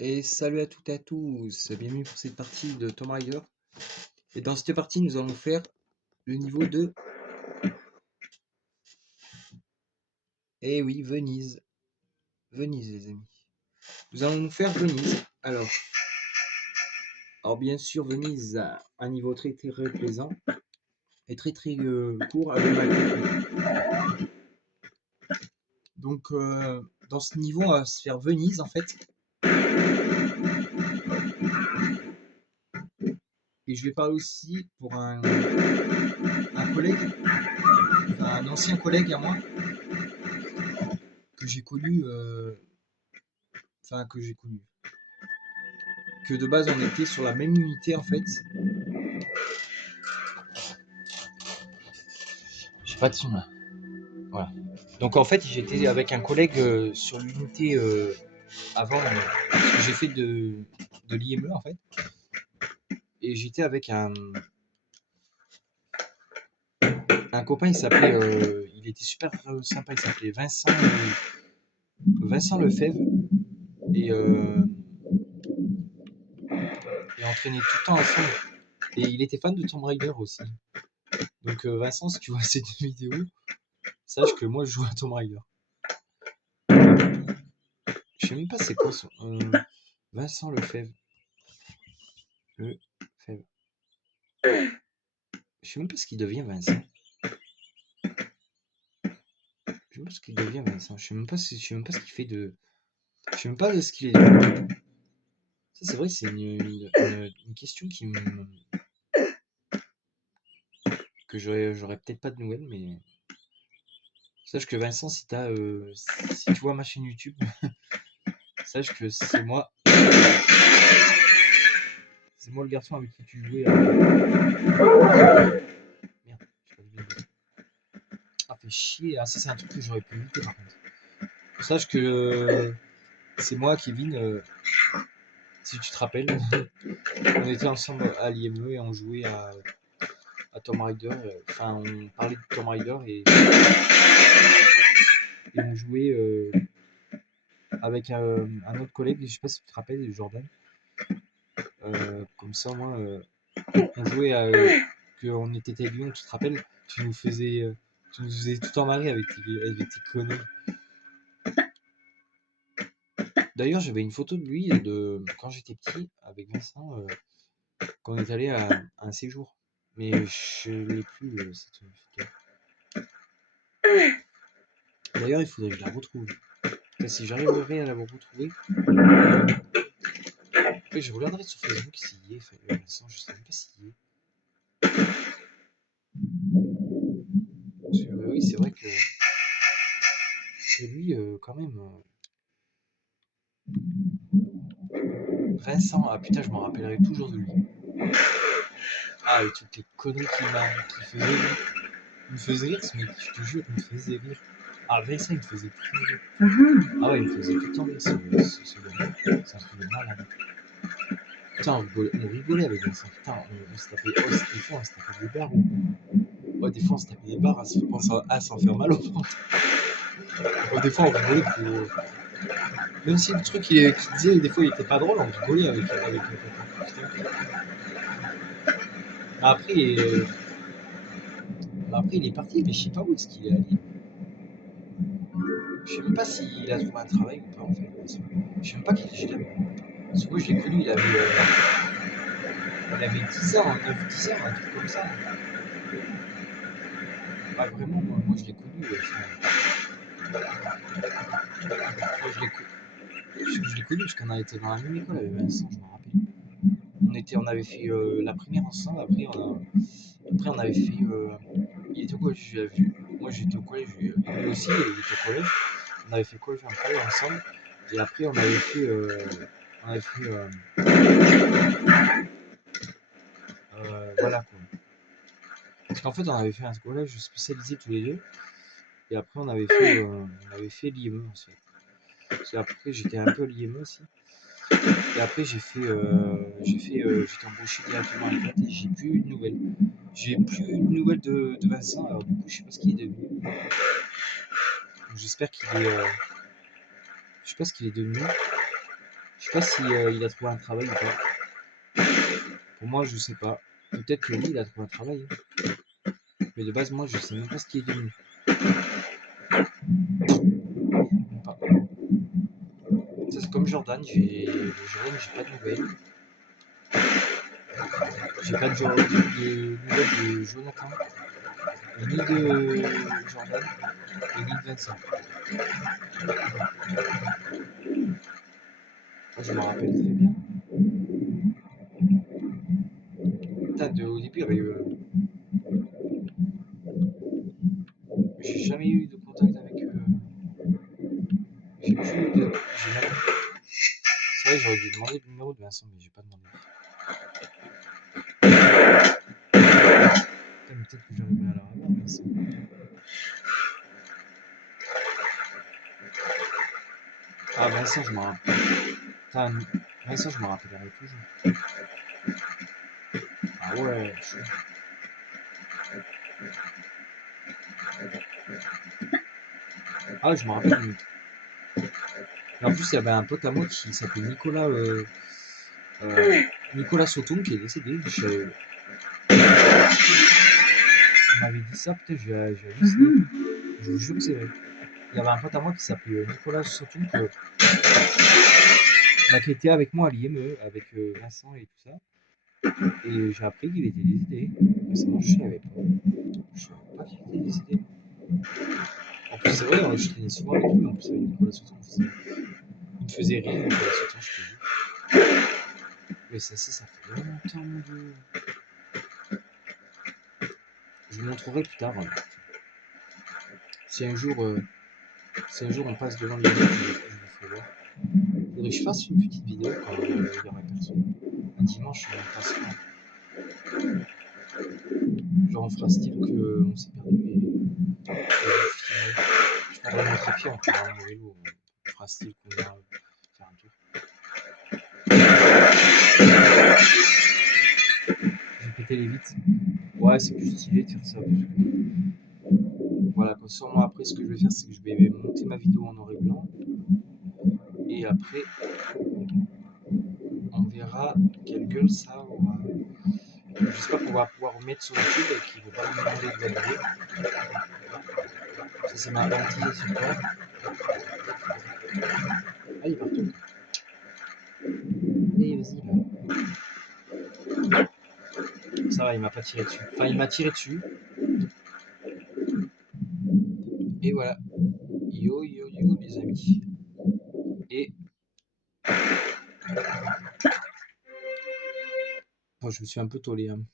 Et salut à toutes et à tous, bienvenue pour cette partie de Tomb Raider. Et dans cette partie, nous allons faire le niveau de... Eh oui, Venise. Venise, les amis. Nous allons faire Venise. Alors bien sûr, Venise a un niveau très très plaisant et très très court avec ma technique. Donc, dans ce niveau, on va se faire Venise en fait. Et je vais parler aussi pour un collègue, enfin, un ancien collègue à moi, que j'ai connu, que de base on était sur la même unité en fait. J'ai pas de son là. Voilà. Donc en fait j'étais avec un collègue sur l'unité avant, parce que j'ai fait de l'IME en fait. Et j'étais avec un copain, il était super sympa, il s'appelait Vincent Lefebvre. Et, et on traînait tout le temps ensemble. Et il était fan de Tomb Raider aussi. Donc Vincent, si tu vois cette vidéo, sache que moi je joue à Tomb Raider. Je sais même pas c'est quoi son... Vincent Lefebvre. Lefebvre. Je sais même pas ce qu'il devient Vincent. Je sais même pas ce qu'il devient Vincent. Je sais même pas ce qu'il fait de... Je sais même pas de ce qu'il est devenu. Ça c'est vrai, c'est une question que j'aurais peut-être pas de nouvelles, mais... Sache que Vincent, si tu vois ma chaîne YouTube, sache que c'est moi. C'est moi le garçon avec qui tu jouais. Merde, j'ai pas vu. Ah, fait chier. Ah, ça, c'est un truc que j'aurais pu éviter par contre. Sache que c'est moi, Kevin, si tu te rappelles, on était ensemble à l'IME et on jouait à Tomb Raider. Enfin, on parlait de Tomb Raider et on jouait avec un autre collègue, je sais pas si tu te rappelles, Jordan. Comme ça, moi, on jouait à. Qu'on était à Lyon, tu te rappelles? Tu nous faisais tout en marrer avec tes conneries. D'ailleurs, j'avais une photo de lui de quand j'étais petit avec Vincent, quand on est allé à un séjour. Mais je l'ai plus cette photo. D'ailleurs, il faudrait que je la retrouve. Enfin, si j'arriverais à la retrouver, je regarderai sur Facebook s'il y est. Vincent, je sais même pas s'il y est. Parce que, oui, c'est vrai que lui, quand même. Vincent, ah putain, je m'en rappellerai toujours de lui. Ah, et toutes les conneries qu'il faisait rire. Il me faisait rire ce mec, je te jure, il me faisait rire. Ah, Vincent, il me faisait très rire. Ah ouais, il me faisait tout le temps rire ce gars. C'est un truc de malade. Putain, on rigolait avec Vincent. Putain, on se tapait. Oh, des fois, on se tapait des barres. Oh, des fois, on se tapait des barres à s'en faire mal au ventre. Oh, des fois, on rigolait pour. Même si le truc qu'il disait, des fois, il était pas drôle, on rigolait avec le putain. Après, après, il est parti, mais je sais pas où est-ce qu'il est allé. Je sais même pas s'il a trouvé un travail ou pas en fait. Je sais même pas quel âge il avait. Parce que moi je l'ai connu, il avait 10 ans, 9-10 ans, un truc comme ça. Pas vraiment, moi je l'ai connu. Je l'ai connu parce qu'on a été dans la même école avec Vincent, je me rappelle. On avait fait la primaire ensemble, après on avait fait. Il était au collège, je l'ai vu. Moi j'étais au collège, lui aussi, il était au collège. On avait fait collège ensemble. Et après on avait fait. Voilà quoi. Parce qu'en fait, on avait fait un collège spécialisé tous les deux. Et après, on avait fait l'IME en fait. Parce qu'après, j'étais un peu à l'IME aussi. Et après, j'étais embauché directement à la et j'ai plus eu de nouvelles. J'ai plus eu de nouvelles de Vincent. Alors, du coup, je sais pas ce qu'il est devenu. Donc, j'espère qu'il est. Je sais pas ce qu'il est devenu. Je sais pas si il a trouvé un travail ou pas. Pour moi, je sais pas. Peut-être que lui, il a trouvé un travail. Mais de base, moi, je sais même pas ce qu'il est devenu. Même pas. Ça, c'est comme Jordan. J'ai pas de nouvelles. J'ai pas de nouvelles de Jonathan, ni de Jordan, et ni de Vincent. Moi, je me rappelle très bien. Putain, au début, j'ai jamais eu de contact avec. J'ai plus eu de. C'est vrai, j'aurais dû demander le numéro de Vincent, mais j'ai pas demandé. Putain, mais peut-être que j'arriverai à la revoir, Vincent. Ah, Vincent, je m'en rappelle. Putain, Vincent, je m'en rappellerai toujours. Ah ouais, chaud. Ah, je m'en rappelle. Et en plus, il y avait un pote à moi qui s'appelait Nicolas Sauton qui est décédé. On m'avait dit ça, putain, j'ai halluciné. Je vous jure que c'est vrai. Il y avait un pote à moi qui s'appelait Nicolas Sauton qui était avec moi à l'IME, avec Vincent et tout ça. Et j'ai appris qu'il était décédé. Récemment, je savais pas. Je savais pas qu'il était décédé. En plus, c'est vrai, je traînais souvent avec lui. En plus, avec Nicolas Sauton, il me faisait rire, Nicolas Sauton, je te dis. Mais ça fait longtemps, mon dieu. Je vous montrerai plus tard. Si un jour on passe devant les gens, je vous ferai voir. Faudrait que je fasse une petite vidéo quand il y aura personne. Un dimanche, on passera. Genre on fera style qu'on s'est perdu et je prendrai mon trépied, on prendra mon vélo, on fera style qu'on va faire un tour. J'ai pété les vitres. Ouais, c'est plus stylé de faire ça. Parce que... Voilà, sûrement après, ce que je vais faire, c'est que je vais monter ma vidéo en noir et blanc. Et après, on verra quelle gueule ça aura. J'espère qu'on va pouvoir remettre sur YouTube et qu'il ne va pas me demander de valider. Ça, c'est ma hantise sur toi. Ah, il est partout. Allez, vas-y, là. Ça va, il m'a pas tiré dessus. Enfin, il m'a tiré dessus. Et voilà. Yo, yo, yo, les amis. Et. Bon, je me suis un peu tollé. Hein.